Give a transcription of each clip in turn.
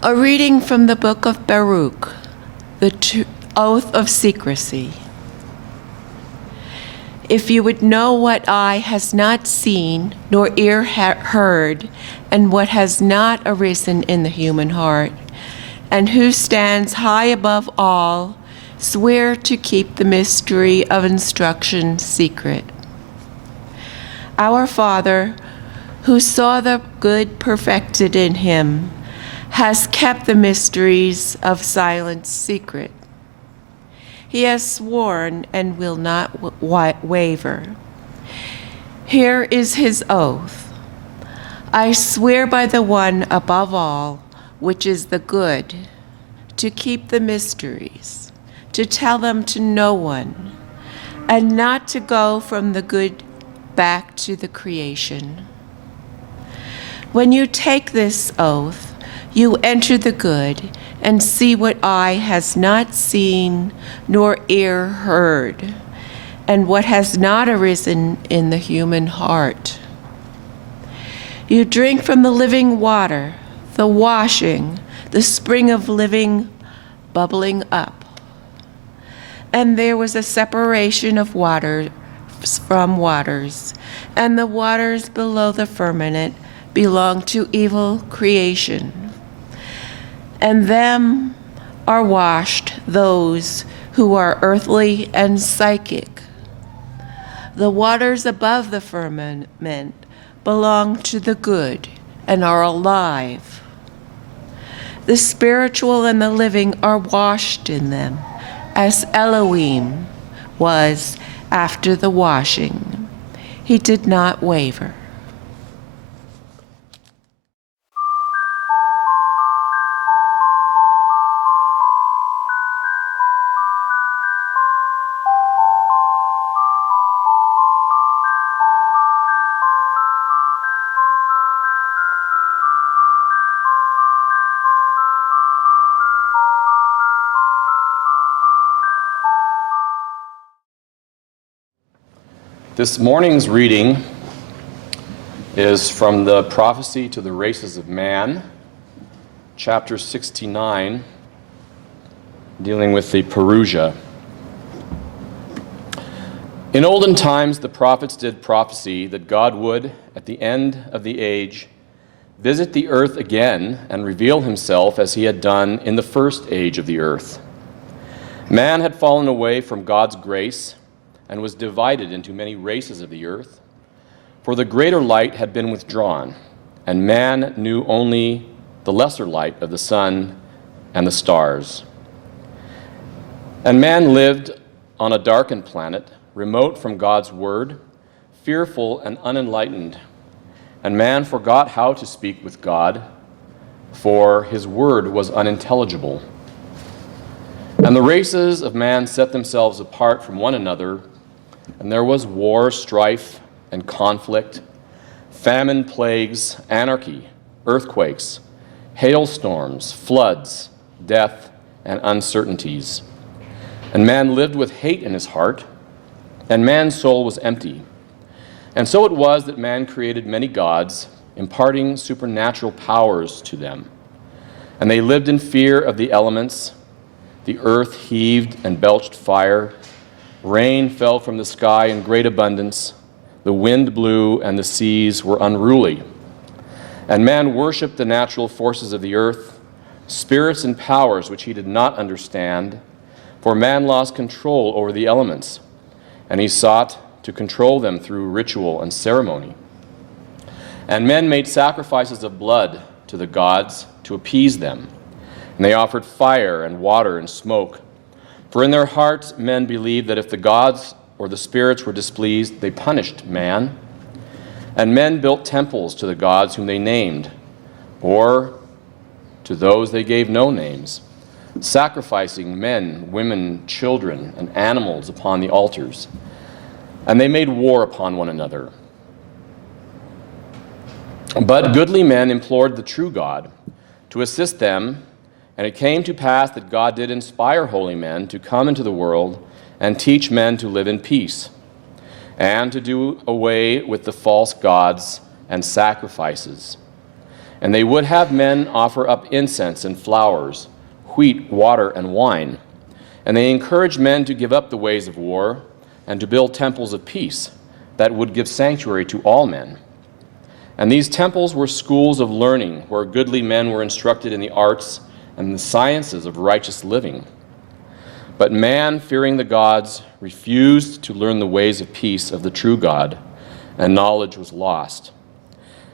A reading from the Book of Baruch, the Oath of Secrecy. If you would know what eye has not seen, nor ear heard, and what has not arisen in the human heart, and who stands high above all, swear to keep the mystery of instruction secret. Our Father, who saw the good perfected in him, has kept the mysteries of silence secret. He has sworn and will not waver. Here is his oath. I swear by the one above all, which is the good, to keep the mysteries, to tell them to no one, and not to go from the good back to the creation. When you take this oath, you enter the good and see what eye has not seen nor ear heard, and what has not arisen in the human heart. You drink from the living water, the washing, the spring of living bubbling up. And there was a separation of waters from waters, and the waters below the firmament belong to evil creation. And them are washed those who are earthly and psychic. The waters above the firmament belong to the good and are alive. The spiritual and the living are washed in them, as Elohim was after the washing. He did not waver. This morning's reading is from the Prophecy to the Races of Man, chapter 69, dealing with the Parousia. In olden times, the prophets did prophesy that God would, at the end of the age, visit the earth again and reveal himself as he had done in the first age of the earth. Man had fallen away from God's grace and was divided into many races of the earth, for the greater light had been withdrawn, and man knew only the lesser light of the sun and the stars. And man lived on a darkened planet, remote from God's word, fearful and unenlightened, and man forgot how to speak with God, for his word was unintelligible. And the races of man set themselves apart from one another, and there was war, strife, and conflict, famine, plagues, anarchy, earthquakes, hailstorms, floods, death, and uncertainties. And man lived with hate in his heart, and man's soul was empty. And so it was that man created many gods, imparting supernatural powers to them. And they lived in fear of the elements. The earth heaved and belched fire. Rain fell from the sky in great abundance. The wind blew and the seas were unruly. And man worshiped the natural forces of the earth, spirits and powers which he did not understand, for man lost control over the elements, and he sought to control them through ritual and ceremony. And men made sacrifices of blood to the gods to appease them, and they offered fire and water and smoke. For in their hearts men believed that if the gods or the spirits were displeased, they punished man. And men built temples to the gods whom they named, or to those they gave no names, sacrificing men, women, children, and animals upon the altars. And they made war upon one another. But goodly men implored the true God to assist them. And it came to pass that God did inspire holy men to come into the world and teach men to live in peace, and to do away with the false gods and sacrifices. And they would have men offer up incense and flowers, wheat, water, and wine. And they encouraged men to give up the ways of war and to build temples of peace that would give sanctuary to all men. And these temples were schools of learning where goodly men were instructed in the arts and the sciences of righteous living. But man, fearing the gods, refused to learn the ways of peace of the true God, and knowledge was lost.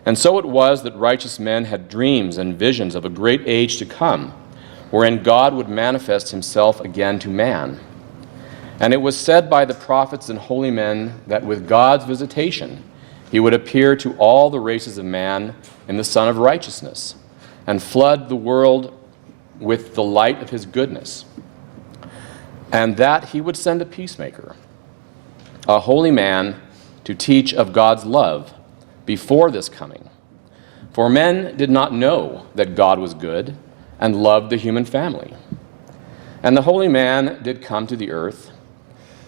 And so it was that righteous men had dreams and visions of a great age to come, wherein God would manifest himself again to man. And it was said by the prophets and holy men that with God's visitation he would appear to all the races of man in the Son of Righteousness, and flood the world with the light of his goodness, and that he would send a peacemaker, a holy man, to teach of God's love before this coming. For men did not know that God was good and loved the human family. And the holy man did come to the earth,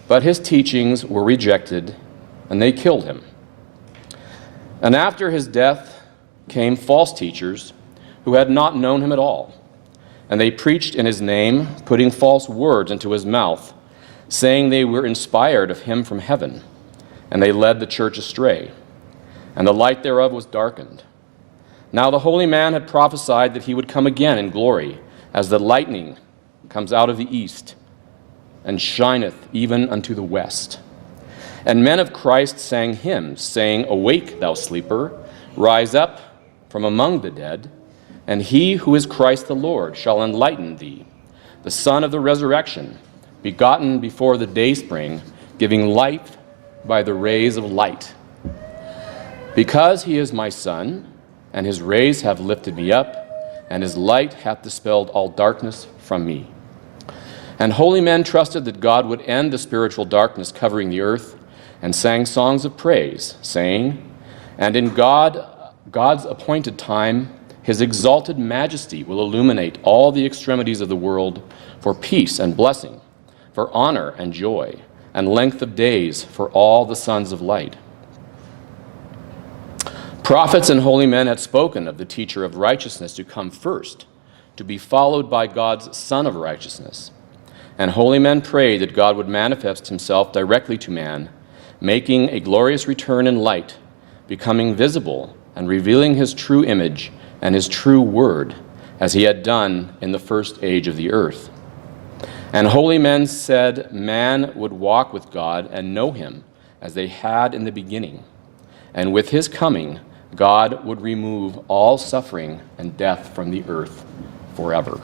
but his teachings were rejected, and they killed him. And after his death came false teachers who had not known him at all. And they preached in his name, putting false words into his mouth, saying they were inspired of him from heaven. And they led the church astray, and the light thereof was darkened. Now the holy man had prophesied that he would come again in glory, as the lightning comes out of the east, and shineth even unto the west. And men of Christ sang hymns, saying, Awake, thou sleeper, rise up from among the dead, and he who is Christ the Lord shall enlighten thee, the Son of the resurrection, begotten before the dayspring, giving light by the rays of light. Because he is my Son, and his rays have lifted me up, and his light hath dispelled all darkness from me. And holy men trusted that God would end the spiritual darkness covering the earth, and sang songs of praise, saying, And in God's appointed time, his exalted majesty will illuminate all the extremities of the world for peace and blessing, for honor and joy, and length of days for all the sons of light. Prophets and holy men had spoken of the teacher of righteousness to come first, to be followed by God's Son of righteousness. And holy men prayed that God would manifest himself directly to man, making a glorious return in light, becoming visible and revealing his true image and his true word, as he had done in the first age of the earth. And holy men said man would walk with God and know him as they had in the beginning. And with his coming, God would remove all suffering and death from the earth forever.